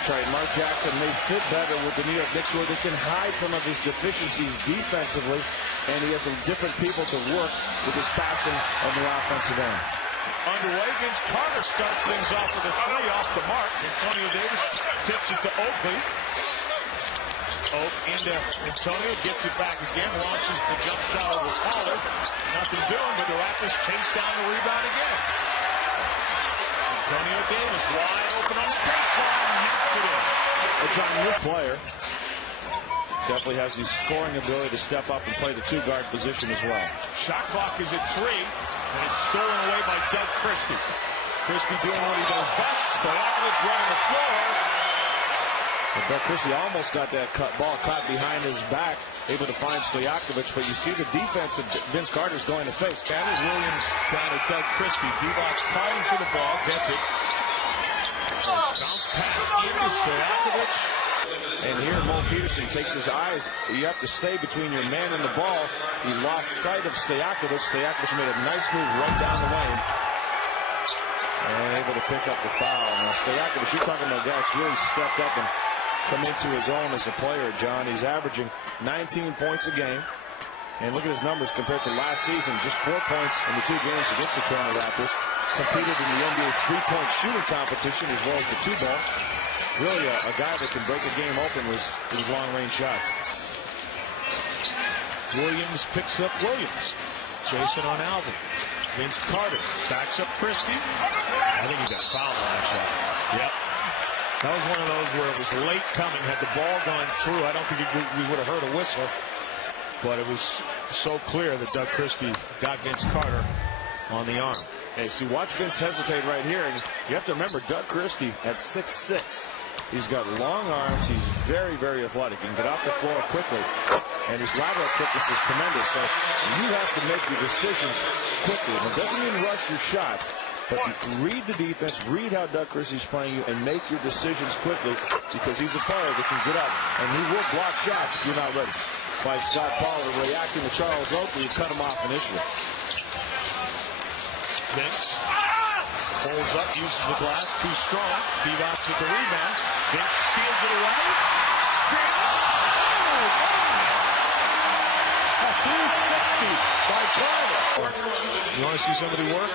That's right. Mark Jackson may fit better with the New York Knicks where they can hide some of his deficiencies defensively, and he has some different people to work with his passing on the offensive end. Underway against Carter, starts things off with a three off the mark. Antonio Davis tips it to Oakley. Oak into Antonio, gets it back again, launches the jump shot over Pollard. Nothing doing, but the Raptors chase down the rebound again. Antonio Davis wide open on the baseline and hits it in. John, this player definitely has the scoring ability to step up and play the two-guard position as well. Shot clock is at 3, and it's stolen away by Doug Christie. Christie doing what he does best. Stojakovic running the floor. And Doug Christie almost got that ball caught behind his back, able to find Stojakovic, but you see the defense that Vince Carter's going to face. Williams down at Doug Christie. D-Box fighting for the ball, gets it. Bounce pass into Stojakovic. And here Mo Peterson takes his eyes. You have to stay between your man and the ball. He lost sight of Stojakovic. Stojakovic made a nice move right down the lane. And able to pick up the foul. Now Stojakovic, you're talking about a guy that's really stepped up and come into his own as a player, John. He's averaging 19 points a game. And look at his numbers compared to last season. Just 4 points in the 2 games against the Toronto Raptors. Competed in the NBA 3-point shooting competition as well as the 2-ball. Really a guy that can break a game open with his long-range shots. Williams picks up Williams. Jason on Alvin. Vince Carter backs up Christie. I think he got fouled on that shot. Yep. That was one of those where it was late coming. Had the ball gone through, I don't think we would have heard a whistle. But it was so clear that Doug Christie got Vince Carter on the arm. Hey, see, watch Vince hesitate right here. And you have to remember, Doug Christie at 6'6". He's got long arms. He's very, very athletic. He can get off the floor quickly. And his lateral quickness is tremendous. So you have to make your decisions quickly. It doesn't mean rush your shots, but read the defense, read how Doug Christie's playing you, and make your decisions quickly because he's a player that can get up, and he will block shots if you're not ready. By Scott Pollard reacting to Charles Oakley, who cut him off initially. Vince pulls up, uses the glass, too strong. D-Box with the rebound. Vince steals it away. Spins. Oh, a 360 by Pollard. You want to see somebody work?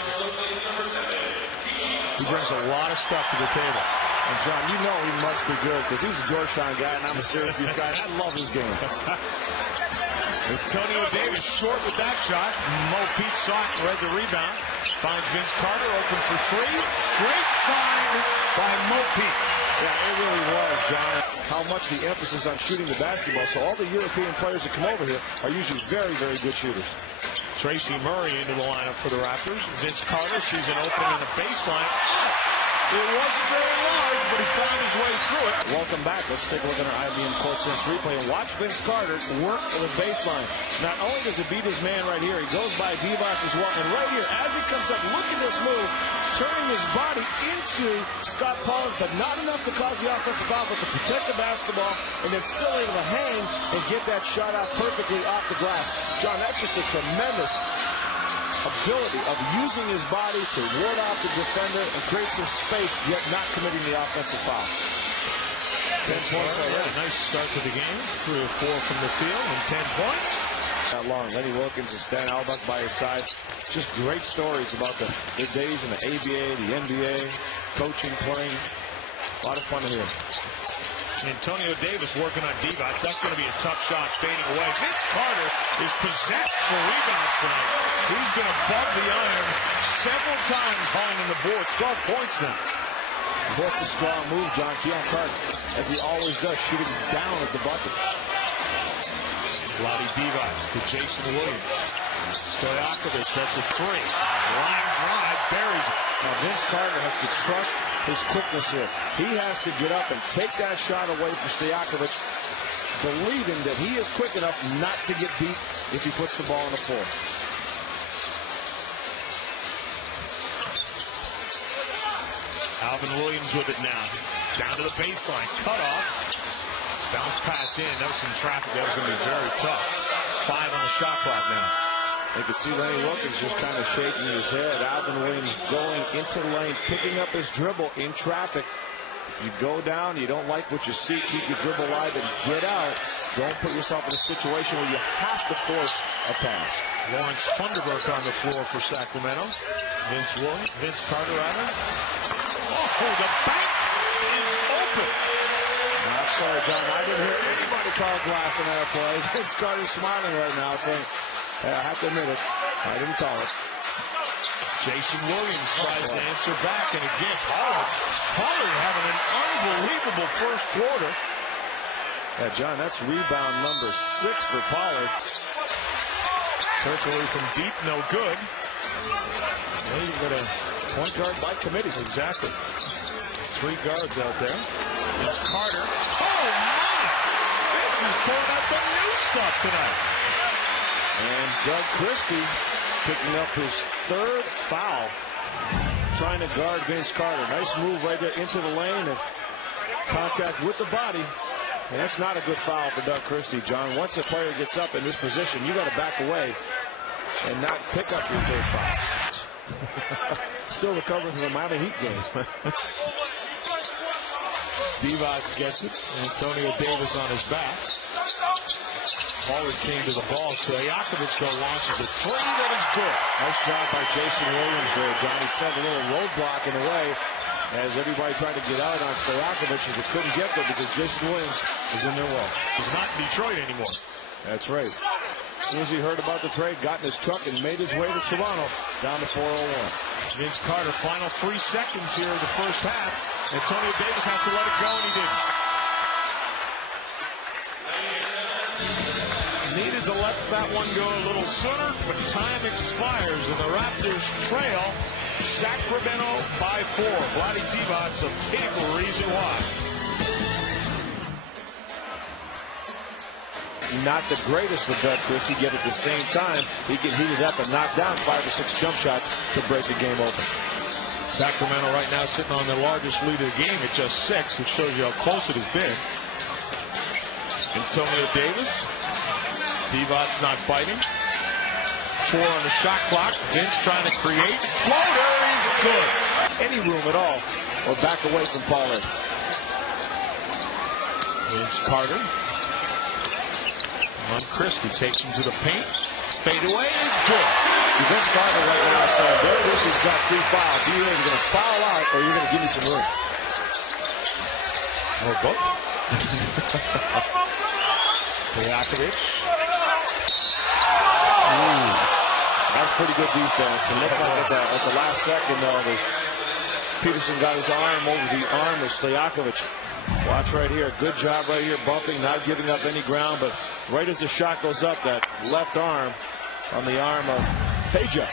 He brings a lot of stuff to the table. And John, you know he must be good because he's a Georgetown guy and I'm a Syracuse guy. I love his game. Antonio Davis short with that shot. Mo Pete saw it and read the rebound. Finds Vince Carter open for 3. Great find by Mo Pete. Yeah, it really was, John. How much the emphasis on shooting the basketball. So all the European players that come over here are usually very, very good shooters. Tracy Murray into the lineup for the Raptors. Vince Carter sees an opening in the baseline. It wasn't very large, but he found his way through it. Welcome back. Let's take a look at our IBM Court Sense replay and watch Vince Carter work for the baseline. Not only does he beat his man right here, he goes by D-Box as well. And right here, as he comes up, look at this move, turning his body into Scott Pollard, but not enough to cause the offensive foul, but to protect the basketball, and then still able to hang and get that shot out perfectly off the glass. John, that's just a tremendous ability of using his body to ward off the defender and create some space, yet not committing the offensive foul. 10 points already. Nice start to the game. 3 or 4 from the field and 10 points. Not long. Lenny Wilkins and Stan Auerbach by his side. Just great stories about their days in the ABA, the NBA, coaching, playing. A lot of fun to hear. Antonio Davis working on D-Box. That's going to be a tough shot fading away. Vince Carter is possessed for rebounds tonight. He's been above the iron several times, hauling in the board. 12 points now. That's a strong move, John. Keon Carter, as he always does, shooting down at the bucket. Lottie D-Box to Jason Williams. Stojakovic sets a 3. Line drive, buries it. Now Vince Carter has to trust his quickness here. He has to get up and take that shot away from Stojakovic, believing that he is quick enough not to get beat if he puts the ball on the floor. Alvin Williams with it now. Down to the baseline. Cut off. Bounce pass in. That was some traffic. That was going to be very tough. 5 on the shot clock now. You can see Lenny Wilkins just kind of shaking his head. Alvin Williams going into the lane, picking up his dribble in traffic. You go down, you don't like what you see, keep your dribble alive and get out. Don't put yourself in a situation where you have to force a pass. Lawrence Funderburk on the floor for Sacramento. Vince Carter at him. Oh, the bank is open. I'm sorry, John. I didn't hear anybody call glass in that play. Vince Carter's smiling right now, saying, hey, I have to admit it. I didn't call it. Jason Williams tries to answer back, and again, Pollard having an unbelievable first quarter. Yeah, John, that's rebound number 6 for Pollard. Kirkley from deep, no good. Well, you've got a point guard by committee. Exactly. 3 guards out there. It's Carter. Oh, my! This is pulling out the new stuff tonight. And Doug Christie picking up his 3rd foul, trying to guard Vince Carter. Nice move right there into the lane and contact with the body. And that's not a good foul for Doug Christie, John. Once a player gets up in this position, you got to back away and not pick up your 3rd foul. Still recovering from the Miami Heat game. Divac gets it. Antonio Davis on his back. Pollard came to the ball. Stojakovic though launches a 3 that is good. Nice job by Jason Williams there, John. He set a little roadblock in the way as everybody tried to get out on Stojakovic, and they couldn't get there because Jason Williams was in their way. He's not in Detroit anymore. That's right. As soon as he heard about the trade, got in his truck and made his way to Toronto, down to 401. Vince Carter, final 3 seconds here in the first half. Antonio Davis has to let it go, and he didn't. Needed to let that one go a little sooner, but time expires, and the Raptors trail Sacramento by 4. Vlade Divac's a big reason why. Not the greatest with Doug Christie, yet at the same time, he can heat it up and knock down 5 or 6 jump shots to break the game open. Sacramento right now sitting on the largest lead of the game at just 6, which shows you how close it has been. Antonio Davis. Divac's not biting. 4 on the shot clock. Vince trying to create. Floater is good. Any room at all, or back away from Pollard. Vince Carter. On Christie, takes him to the paint. Fade away is good. Vince Carter right now saying, there it is, he's got 3 fouls. You're either going to foul out or you're going to give me some room. Or both. Stojakovic. That's pretty good defense. And look like at the last second, though, Peterson got his arm over the arm of Stojakovic. Watch right here. Good job right here, bumping, not giving up any ground. But right as the shot goes up, that left arm on the arm of Peja.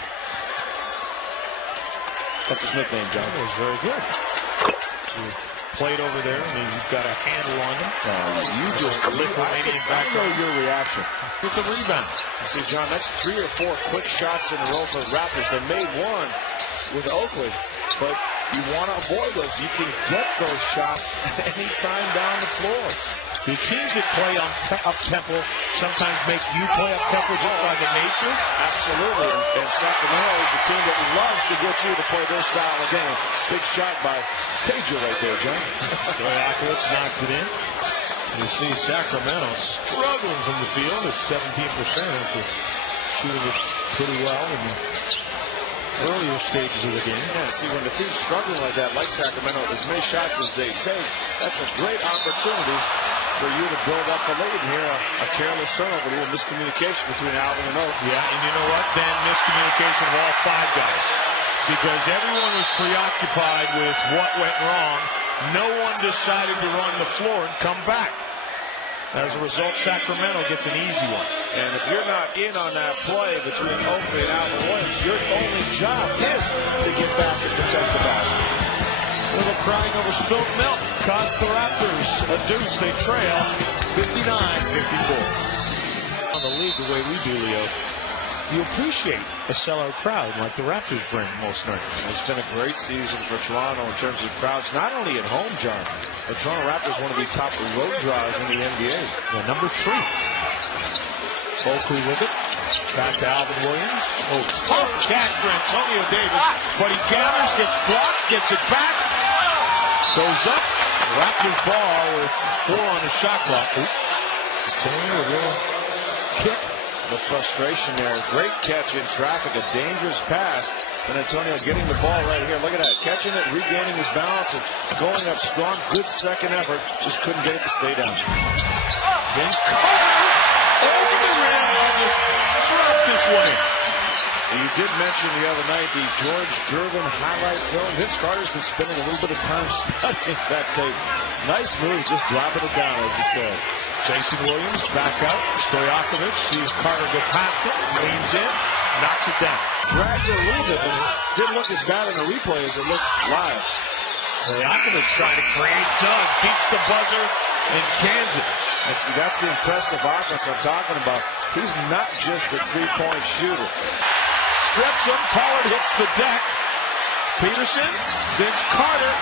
That's his nickname, John. That was very good. Played over there, and you've got a handle on him. You just liquidated back. I know your reaction. With the rebound. You see, John, that's 3 or 4 quick shots in a row for the Raptors. They made one with Oakley, but you want to avoid those. You can get those shots anytime down the floor. The teams that play on up-tempo sometimes make you play up-tempo just by the nature. Absolutely. And Sacramento is a team that loves to get you to play their style of game. Big shot by Peja right there, John. Stojakovic knocked it in. You see Sacramento struggling from the field at 17% after shooting it pretty well in the earlier stages of the game. Yeah, see, when the team's struggling like that, like Sacramento, as many shots as they take, that's a great opportunity for you to build up the lead. Here, a careless turnover, a little miscommunication between Alvin and Oak. Yeah, and you know what? Then miscommunication of all 5 guys. Because everyone was preoccupied with what went wrong. No one decided to run the floor and come back. As a result, Sacramento gets an easy one. And if you're not in on that play between Oakley and Alvin Williams, your only job is to get back and protect the basket. Little crying over spilled milk cost the Raptors a deuce. They trail 59-54. On the league the way we do, Leo, you appreciate a sellout crowd like the Raptors bring most nights. It's been a great season for Toronto in terms of crowds, not only at home, John. The Toronto Raptors one of the top road draws in the NBA. Yeah, number 3. Oakley with it. Back to Alvin Williams. Oh, tough catch for Antonio Davis. But he gathers, gets blocked, gets it back. Goes up, Raptors ball with 4 on the shot clock. Taylor with a little kick. The frustration there. Great catch in traffic. A dangerous pass. And Antonio getting the ball right here. Look at that. Catching it, regaining his balance, and going up strong. Good second effort. Just couldn't get it to stay down. Vince Carter over the rim. Drop this one in. You did mention the other night the George Gervin highlight film. Vince Carter's been spending a little bit of time studying that tape. Nice move, just dropping it down, as you said. Jason Williams back out. Stojakovic sees Carter go past him, leans in, knocks it down. Dragged it a little bit, but it didn't look as bad in the replay as it looked live. Stojakovic trying to create. Doug beats the buzzer and cans it. And see, that's the impressive offense I'm talking about. He's not just a three-point shooter. Strips him. Pollard hits the deck. Peterson. Vince Carter.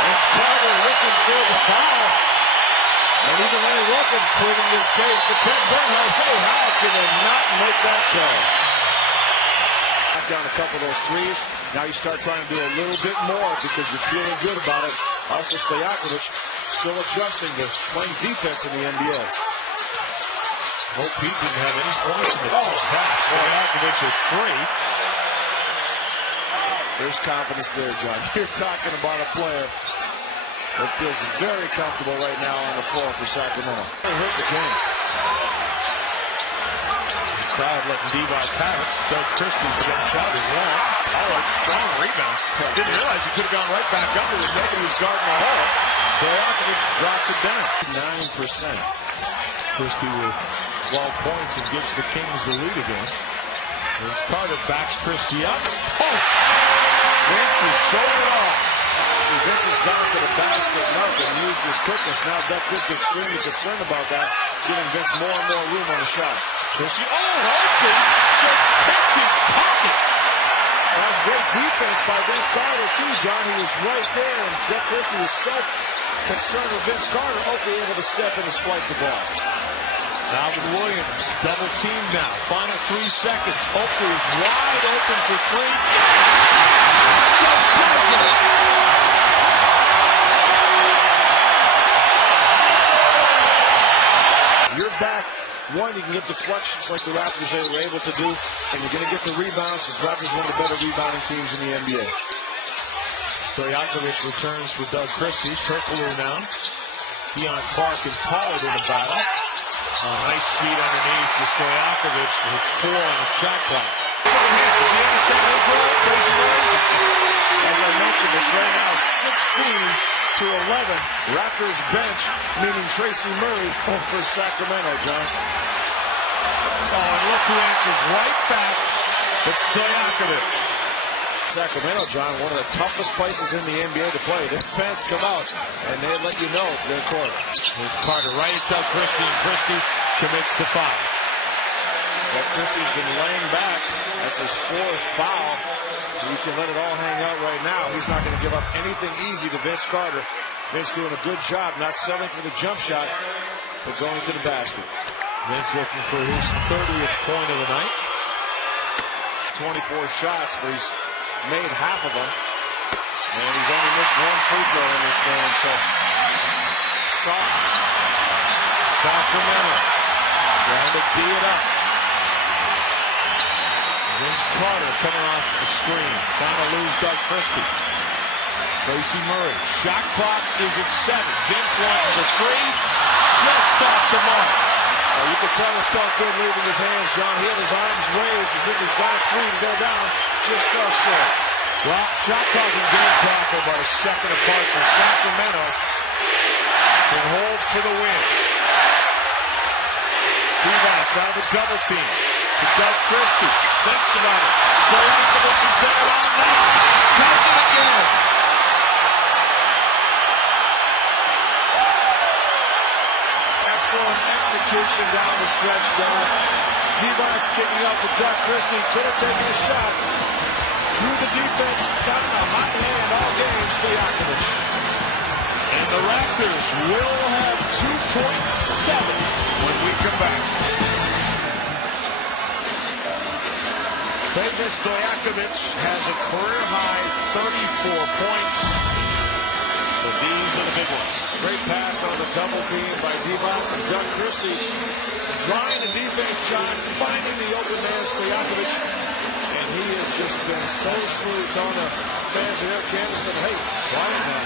Vince Carter looking for the foul. And even Lenny Wilkins proving his case for Ted Bernhardt. Hey, how can they not make that play? Knock down a couple of those threes. Now you start trying to do a little bit more because you're feeling good about it. Also, Stojakovic still adjusting to playing defense in the NBA. Hope he didn't have any points in the first half. Stojakovic is 3. There's confidence there, John. You're talking about a player that feels very comfortable right now on the floor for Sacramento. They hurt the Kings. The crowd letting Divac have it. Doug Christie's getting shot in one. Pollard, strong rebound. Didn't realize he could have gone right back up. It was making he was guarding the hole. Stojakovic drops it down. 9%. Christie with 12 points and gives the Kings the lead again. Vince Carter backs Christie up. Oh! Vince is showing it off. See, Vince has gone to the basket and used his quickness. Now Doug Christie extremely concerned about that, giving Vince more and more room on the shot. Christie, Oakley just picked his pocket. That was great defense by Vince Carter, too, John. He was right there, and Doug Christie was so concerned with Vince Carter. Oakley able to step in and swipe the ball. Alvin Williams, double team now. Final 3 seconds. Oakley is wide open for 3. You're back. One, you can get deflections like the Raptors were able to do, and you're going to get the rebounds. The Raptors one of the better rebounding teams in the NBA. Stojakovic returns for Doug Christie. Turkoglu now. Keon Clark and Pollard in the battle. Nice speed underneath for Stojakovic with 4 on the shot clock. Does he understand his role? As I mentioned, it's right now 16-11. Raptors bench, meaning Tracy Murray for Sacramento, John. Oh, and look who answers right back. It's Stojakovic. Sacramento, John, one of the toughest places in the NBA to play. The fans come out, and they let you know it's their court. Here's Carter right at Doug Christie, and Christie commits the foul. Doug Christie's been laying back. That's his 4th foul. You can let it all hang out right now. He's not going to give up anything easy to Vince Carter. Vince doing a good job, not selling for the jump shot, but going to the basket. Vince looking for his 30th point of the night. 24 shots, but he's made half of them. And he's only missed 1 free throw in this game, so Sacramento trying to tee it up. Vince Carter coming off the screen, trying to lose Doug Christie. Tracy Murray, shot clock is at 7. Vince launches a 3, just off the mark. You could tell it felt good leaving his hands, John. He had his arms raised as if he's got a 3 to go down. Just fell short. Well, shot clock and game clock are about a second apart for Sacramento. Can hold for the win. Divac out of the double team. To Doug Christie. Thinks about it. Stojakovic is there on net. Does it again. Excellent execution down the stretch, John. Divac's kicking out to Doug Christie. Could have taken a shot. Drew the defense. Found a hot hand all game. Stojakovic. And the Raptors will have 2.7 when we come back. Peja Stojakovic has a career-high 34 points. So these are the big ones. Great pass on the double team by Divac and Doug Christie. Drawing the defense, John, finding the open man, Stojakovic. And he has just been so smooth telling the fans here at Kansas City, hey, quiet now.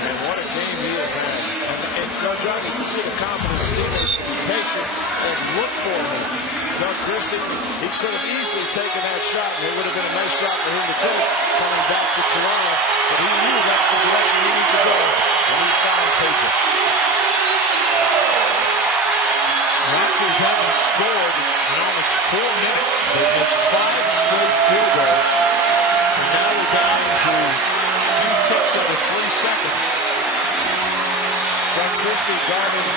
And what a game he has had. And John, you see the confidence of teammates to be patient and look for him. Doug Christie, he could have easily taken that shot, and it would have been a nice shot for him to take coming back to Toronto. But he knew that's the direction he needed to go when he found Peja. Raptors haven't scored in almost 4 minutes. They've missed 5 straight field goals. And now we're down to 2 ticks over 3 seconds. Doug Christie guarding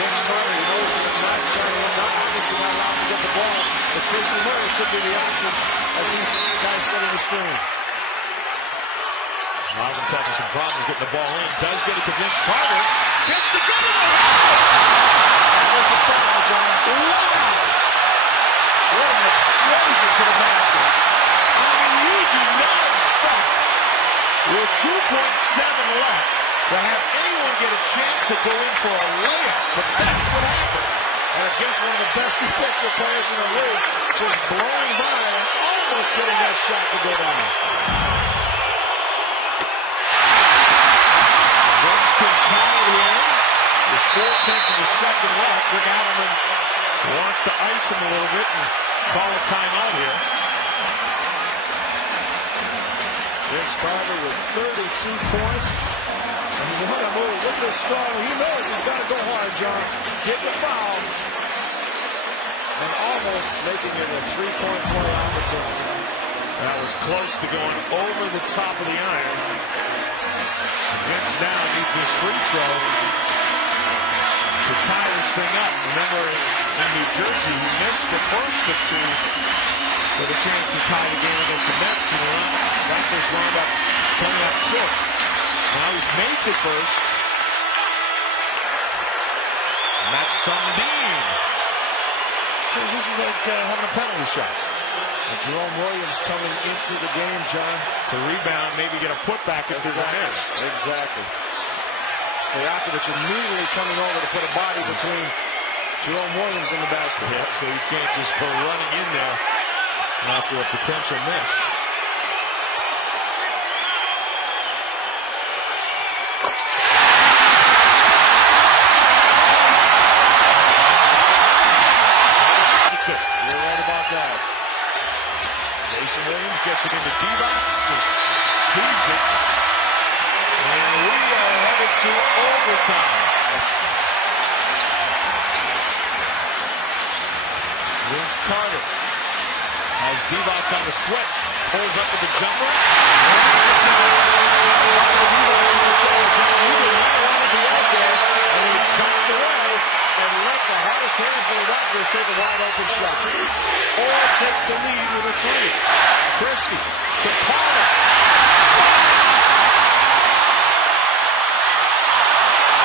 Vince Carter. He knows that it's not Johnny, not obviously not allowed to get the ball. But Tracy Murray could be the option as he's the guy setting the screen. Marvin's having some problems getting the ball in. Does get it to Vince Carter. Gets the gun in the There's a foul, John. Wow! What an explosion to the basket. I mean, you do not expect with 2.7 left to have anyone get a chance to go in for a layup, but that's what happened. And against one of the best defensive players in the league, just blowing by and almost getting that shot to go down. Vince can tie the end with 4/10 of the second left. Rick Allen wants to ice him a little bit and call a timeout here. Vince Carter with 32 points. And what a move. Look at this strong. He knows he's got to go hard, John. Get the foul. And almost making it a 3-point play opportunity. That was close to going over the top of the iron. Vince now needs this free throw to tie this thing up. Remember, in New Jersey, he missed the first of 2 with a chance to tie the game against the Mets. And the Raptors wound up coming up short. Now he's made the first. And that's Sundin. This is like having a penalty shot. And Jerome Williams coming into the game, John. To rebound, maybe get a putback if there's a miss. Exactly. Stojakovic immediately coming over to put a body between Jerome Williams and the basket. Yeah, so you can't just go running in there after a potential miss. You're right about that. Jason Williams gets it into Divac. Feeds it. And we are headed to overtime. Vince Carter has Divac on the switch. Pulls up with the jumper. For the Raptors, take a wide open shot. Or take the lead with a 3. Christie to Carter.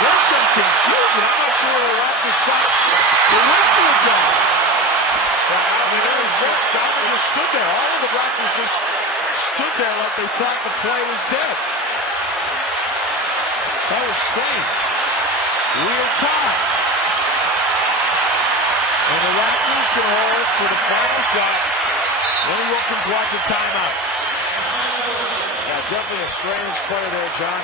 There's some confusion. I'm not sure the Raptors stop. The whistle is on. I mean, there was Vince Carter just stood there. All of the Raptors just stood there like they thought the play was dead. That was strange. Weird time. And the Raptors can hold for the final shot. Lenny Wilkins watching timeout. Yeah, definitely a strange play there, John.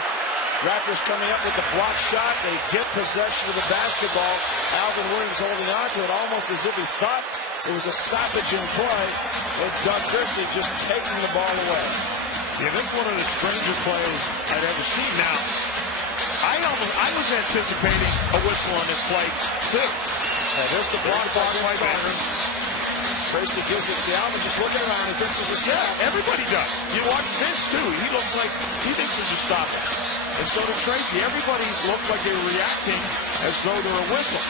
Raptors coming up with the block shot. They get possession of the basketball. Alvin Williams holding on to it almost as if he thought it was a stoppage in play. And Doug Christie just taking the ball away. Yeah, that's one of the stranger plays I'd ever seen. Now, I was anticipating a whistle on this play, too. There's the block by Carter. Tracy gives it to Alvin, just looking around. He thinks it's a stop. Everybody does. You watch Vince, too. He looks like he thinks it's a stop. And so did Tracy. Everybody looked like they were reacting as though they were a whistle.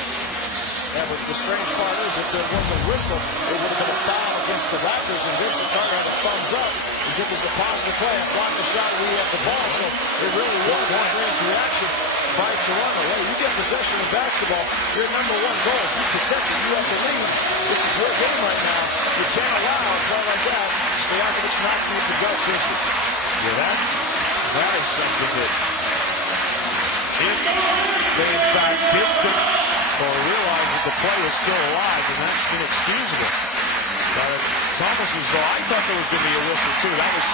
Yeah, but the strange part is, if there was a whistle, it would have been a foul against the Raptors, and Vince Carter had a thumbs up. as if it's a positive play. I blocked the shot, we have the ball, so it really was a great reaction by Toronto. Hey, you get possession of basketball, your number one goal is you protect it. You have the lead. This is your game right now. You can't allow a play like that. Stojakovic knocking it to Doug Christie. Yeah, that is something that if they in fact did or realize that the play was still alive, and that's inexcusable. But it's almost as though I thought there was going to be a whistle too. That was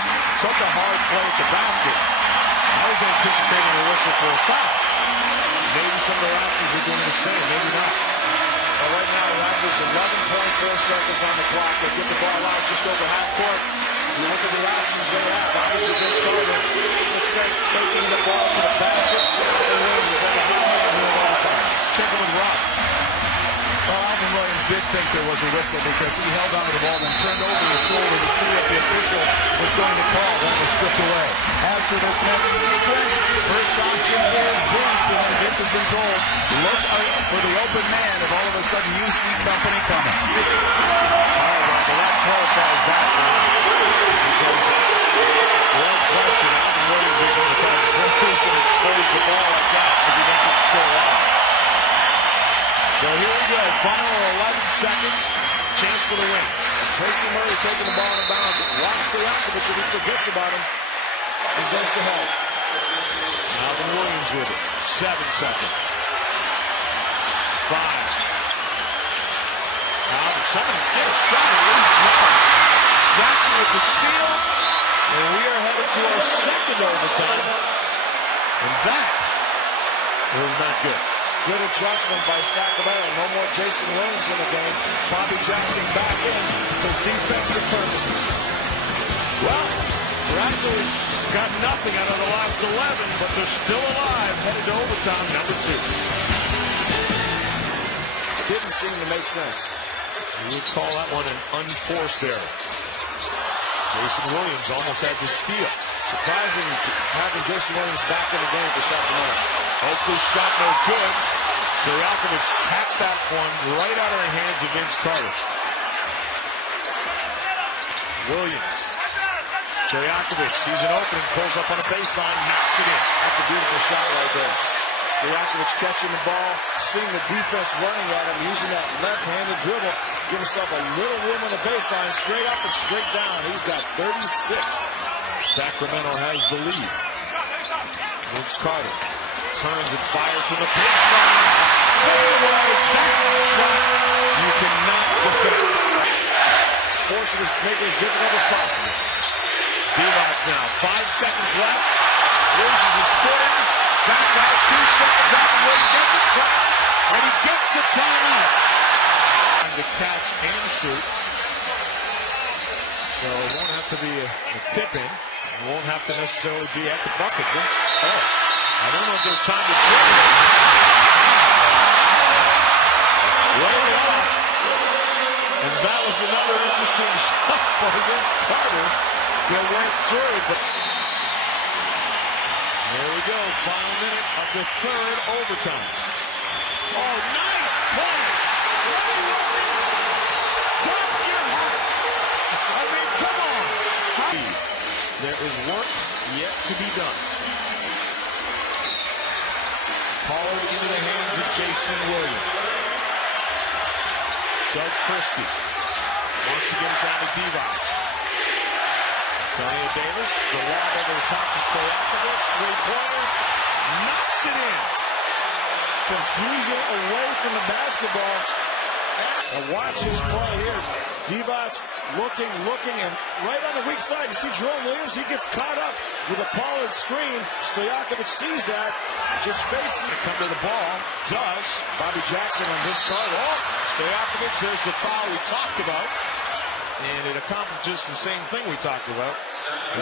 such a hard play at the basket. I was anticipating a whistle for a foul. Maybe some of the Raptors are doing the same, maybe not. Well, right now, the Raptors 11.4 seconds on the clock. They get the ball out just over half court. You look at the options they have. Obviously, they started success taking the ball to the basket. Alvin Williams is on the hot hand here all the time. Check in with Rob. Well, Alvin Williams did think there was a whistle because he held onto the ball and turned over his shoulder to see if the official was going to call. Then was stripped away. As for this next sequence, first option is Vince, and Vince has been told, look out for the open man if all of a sudden you see company coming. All right, well, that qualifies that one. Without question, Alvin Williams is going to try to expose the ball like that if he doesn't still alive. So here we go, final 11 seconds, chance for the win. And Tracy Murray taking the ball in bounds. Watch Stojakovic if he forgets about him. He goes to help. Alvin Williams with it. 7 seconds. 5. Alvin, somebody get a shot at least now. Jackson with the steal. And we are headed to our second overtime. And that was not good. Good adjustment by Sacramento. No more Jason Williams in the game. Bobby Jackson back in for defensive purposes. Well, Raptors got nothing out of the last 11, but they're still alive, headed to overtime number 2. Didn't seem to make sense. You would call that one an unforced error. Jason Williams almost had the steal. Surprising having Jason Williams back in the game for Sacramento. Oakley's shot no good. Stojakovic tapped that one right out of the hands of Vince Carter. Williams. Stojakovic sees an opening, pulls up on a baseline, knocks it in. That's a beautiful shot right there. Stojakovic catching the ball, seeing the defense running at him, using that left-handed dribble, give himself a little room on the baseline, straight up and straight down. He's got 36. Sacramento has the lead. Vince Carter turns and fires from the baseline. You cannot defend. Forcing to make it as difficult as possible. Divac now, 5 seconds left. Loses his footing. Back out, 2 seconds out, and Williams gets it back. And he gets the timeout. And to catch and shoot. So it won't have to be a tip-in. It won't have to necessarily be at the bucket. I don't know if there's time to dribble it. Roll it off. And that was another interesting shot for Vince Carter that went through. But there we go. Final minute of the third overtime. Oh, nice play. Top your heart. I mean, come on. There is work yet to be done. Pollard into the hands of Jason Williams. Doug Christie wants to get it down to Divac. Antonio Davis, the lob over the top to Stojakovic. 3-pointer, knocks it in. Confusion away from the basketball. And watch his play here. Divac looking, and right on the weak side, you see Jerome Williams, he gets caught up with a Pollard screen. Stojakovic sees that, just facing it. Come to the ball, does. Bobby Jackson on Vince Carter. Oh, Stojakovic, there's the foul we talked about. And it accomplishes the same thing we talked about.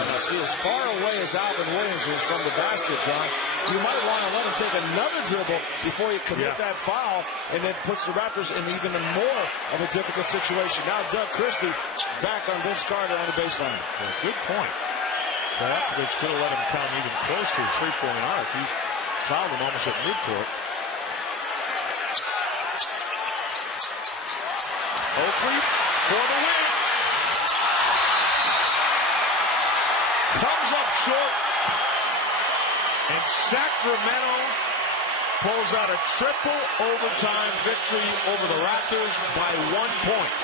And I see as far away as Alvin Williams is from the basket, John, you might want to let him take another dribble before you commit that foul, and then puts the Raptors in even more of a difficult situation. Now Doug Christie back on Vince Carter on the baseline. Yeah, good point. Stojakovic could have let him come even close to his three-point arc. He fouled him almost at midcourt. Oakley for the win. short. And Sacramento pulls out a triple overtime victory over the Raptors by 1 point.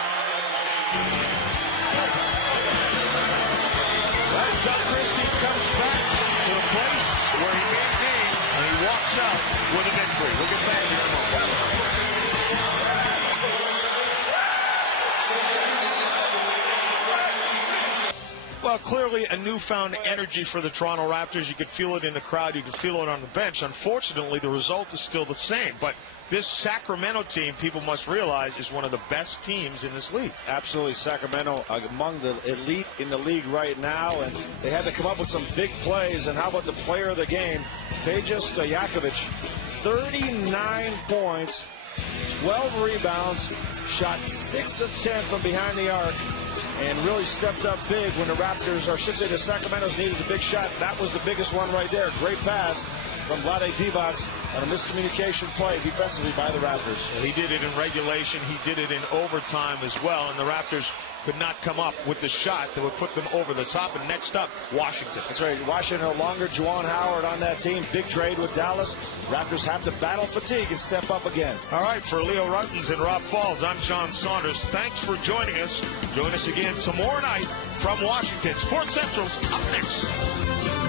Right, Doug Christie comes back to the place where he made name, and he walks out with a victory. We'll get back in a moment. Well, clearly a newfound energy for the Toronto Raptors. You could feel it in the crowd. You could feel it on the bench. Unfortunately, the result is still the same. But this Sacramento team, people must realize, is one of the best teams in this league. Absolutely. Sacramento among the elite in the league right now. And they had to come up with some big plays. And how about the player of the game, Peja Stojakovic, 39 points, 12 rebounds, shot 6 of 10 from behind the arc, and really stepped up big when the Raptors, or I should say the Sacramento's, needed a big shot. That was the biggest one right there. Great pass from Vlade Divac on a miscommunication play defensively by the Raptors. He did it in regulation. He did it in overtime as well. And the Raptors could not come up with the shot that would put them over the top. And next up, Washington. That's right. Washington no longer Juwan Howard on that team. Big trade with Dallas. Raptors have to battle fatigue and step up again. All right, for Leo Ruttons and Rob Falls, I'm John Saunders. Thanks for joining us. Join us again tomorrow night from Washington. Sports Central's up next.